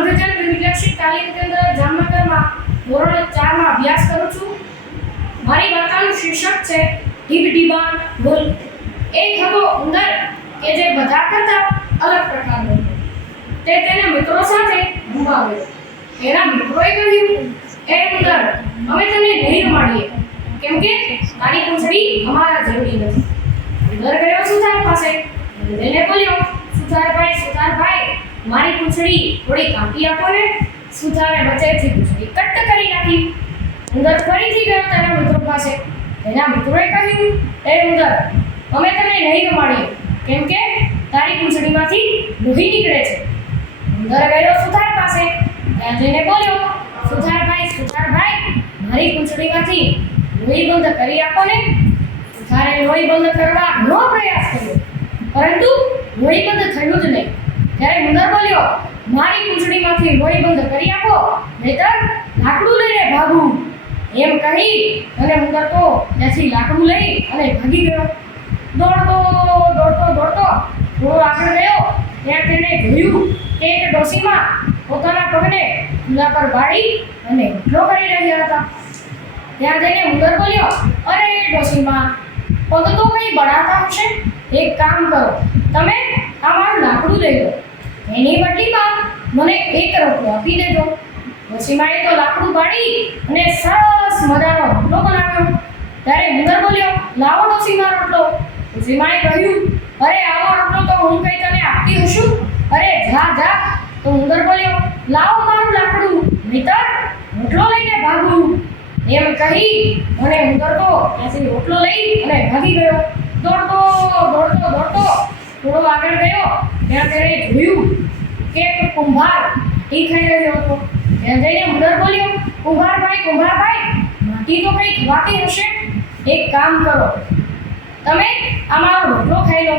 અંધજન વિલક્ષિત તાલીમ કેન્દ્ર જામનગરમાં ધોરણ ચારમાં અભ્યાસ કરું છું. મારી વાર્તાનું શીર્ષક છે ઢીબ ઢીબાણ ભૂલ એક હતો ઉંદર, કે જે બધા કરતા અલગ પ્રકારનો. તે તેના મિત્રો સાથે ગયો. એના મિત્રોએ કહ્યું એ ઉંદર, અમે તને નહીં રમાડીએ. કેમ કે તારી પૂંછડી અમારા જેવડી નથી. ઉંદર ગયો સુથાર પાસે તેને બોલ્યો, સુથારભાઈ સુથારભાઈ મારી પૂંછડી થોડી કાપી આપો ને. સુથારે બચેથી પૂંછડી. કટ કરી નાખી. ઉંદર ફરીથી ગયો તેના મિત્રો પાસે. તેના મિત્રોએ કહ્યું, એ ઉંદર, અમે તને નહીં રમાડીએ કેમ કે તારી પૂંછડીમાંથી લોહી નીકળે છે. ઉંદર ગયો સુથાર પાસે. ત્યાં જઈને બોલ્યો સુથારભાઈ સુથારભાઈ મારી પૂંછડીમાંથી લોહી બંધ કરી આપો ને. સુથારે લોહી બંધ કરવા ઘણો પ્રયાસ કર્યો. પરંતુ લોહી બંધ થયું જ નહીં. ત્યારે ઉંદર બોલ્યો, મારી પૂંછડીમાંથી લોહી બંધ કરી આપો, નહીતર લાકડું લઈને ભાગું. એમ કહી અને ઉંદર તો ત્યાંથી લાકડું લઈ અને ભાગી ગયો. દોડતો દોડતો દોડતો થોડો આગળ ગયો. ત્યાં તેણે જોયું કે એક ડોશીમાં પોતાના પગને ચૂલા પર બાળી અને રોટલો કરી રહ્યા હતા. ત્યાં જઈને ઉંદર બોલ્યો, અરે ડોશીમાં પગ તો કંઈ બળાતા હશે? એક કામ કરો, તમે આ મારું લાકડું લઈ લો. એની બદલીમાં મને એક રોટલો આપી દેજો. ડોશીમાએ તો લાકડું પાડી અને સરસ મજાનો રોટલો બનાવ્યો. ત્યારે ગુંદર બોલ્યો, લાવો ડોસીમાં રોટલો. ડોશીમાએ કહ્યું, અરે, આવો રોટલો તો હું કઈ તને આપતી હશું? અરે, જા જા. તો ઉંદર બોલ્યો, લાવો મારું લાકડું, નહીતર રોટલો લઈને ભાગું. એમ કહી અને ઉંદર તો ત્યાંથી રોટલો લઈ અને ભાગી ગયો. દોડતો દોડતો દોડતો થોડો આગળ ગયો. ત્યાં તેણે જોયું કે એક કુંભાર એ ખાઈ રહ્યો હતો. ત્યાં જઈને ઉંદર બોલ્યો, કુંભારભાઈ કુંભારભાઈ, માટી તો કંઈક વાતી હશે. એક કામ કરો. તમે આ મારો રોટલો ખાઈ લો.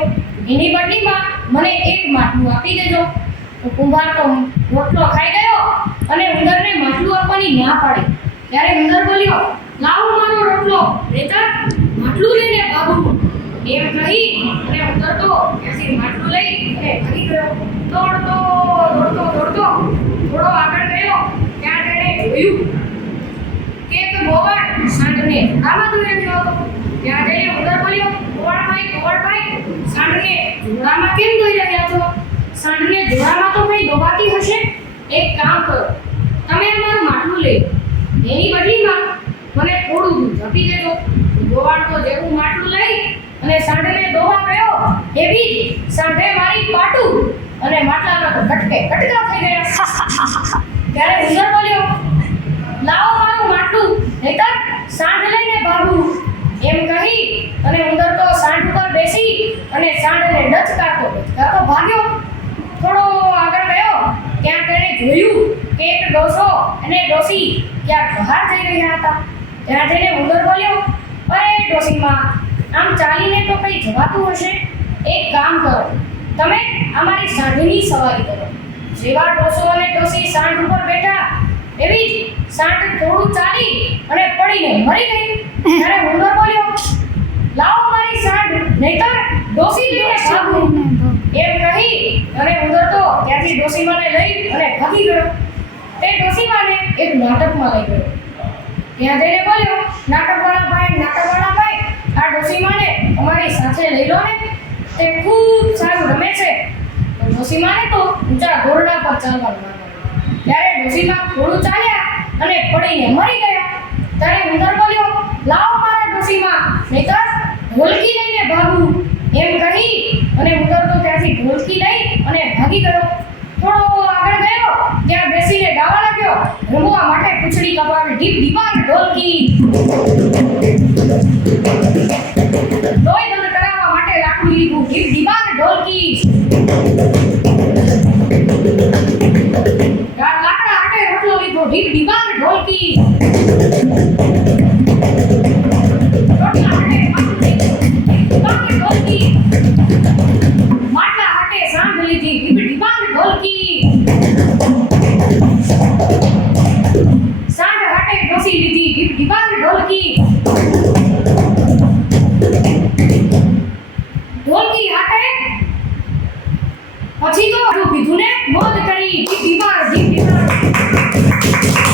એની બદલીમાં મને એક માટલું આપી દેજો. તો કુંભાર તો રોટલો ખાઈ ગયો અને ઉંદરને માટલું આપવાની ના પાડી. ત્યારે ઉંદર બોલ્યો, લાવો મારો રોટલો. નહીતર માટલું લઈને બાબુ એમ કહી અને ઉંદર તો ત્યાંથી માટલું લઈ અને ભાગી ગયો દોડતો દોડતો દોડતો થોડો આગળ ગયો ત્યાં તેણે જોયું કે એક ગોવાળ સાંઢને આમાં દોરી રહ્યો ત્યાં જઈને ઉંદર બોલ્યો ગોવાળભાઈ ગોવાળભાઈ સાંઢને જોડામાં કેમ દોરી રહ્યા છો સાંઢને જોડામાં તો કંઈ દોવાતી હશે એક કામ કરો તમે અમારું માટલું લઈ. એની બદલીમાં મને થોડું દૂધ આપી દેજો ગોવાળ તો જેવું માટલું લઈ અને સાંઢને દોવા ગયો એવી જ સાંઢે મારી પાટું અને માટલામાં તો કટકે કટકા થઈ ગયા ત્યારે ઉદર બોલ્યો, લાવો મારું માટલું નહીતર સાંઢ લઈને ભાગું. એમ કહી અને ઉંદર તો સાંઢ ઉપર બેસી અને સાંઢને ડચકાતો ડચકાતો ભાગ્યો. થોડો આગળ ગયો. ત્યાં તેણે જોયું કે એક ડોસો અને ડોસી ક્યાંક બહાર જઈ રહ્યા હતા. ત્યાં જઈને ઉંદર બોલ્યો, અરે ડોસીમાં, આમ ચાલીને તો કંઈ જવાતું હશે? એક કામ કરો. તમે અમારી સાંઢની સવારી કરો. જેવા ડોસો અને ડોસી સાંઢ ઉપર બેઠા એવી જ સાંઢ થોડું ચાલી અને પડીને મરી ગઈ. ત્યારે ઉંદર બોલ્યો, લાવો મારી સાંઢ નહીતર ડોસી લઈને ભાગું. એમ કહી અને ઉંદર તો ત્યાંથી ડોસીમાને લઈ અને ભાગી ગયો. તે ડોસીમાને એક નાટકમાં લઈ ગયો. ત્યાં જઈને બોલ્યો, નાટકવાળા ભાઈ નાટકવાળા ભાઈ, આ ડોસીમાને અમારી સાથે લઈ લો ને. તે ખૂબ સારું રમે છે. ડોસી ડોસીમાને તો ઊંચા ઘોરડા પર ચાલવાનું ત્યારે ડોસીમા થોડું ચાલ્યા અને પડીને મરી ગયા. ત્યારે ઉંદર બોલ્યો, લાવો મારા ડોસીમા નહીતર ઢોલકી લઈને ભાગું. એમ કહી અને ઉંદર તો ત્યાંથી ઢોલકી લઈ અને ભાગી ગયો. થોડો આગળ ગયો, ત્યાં બેસીને ગાવા લાગ્યો. રમવા માટે પૂછડી કપાવી ડીપ ડીપાન ઢોલકી. લોહી બંધ કરાવવા માટે લાકડું લીધું ડીપ ડીપાન ઢોલકી. રોટલો લીધો ડીપ ડીપાન ઢોલકી રોટલા હાટે માટલું લીધું, ડીપ ડીપાન ઢોલકી માટલા હાટે સાંભ લીધી ડીપ ડીપાન ઢોલકી સાંઢ હાટે ડોસી લીધી ડીપ ડીપાન ઢોલકી ઢોલકી હાટે પછી તો પીધું ને મોજ કરી Thank you.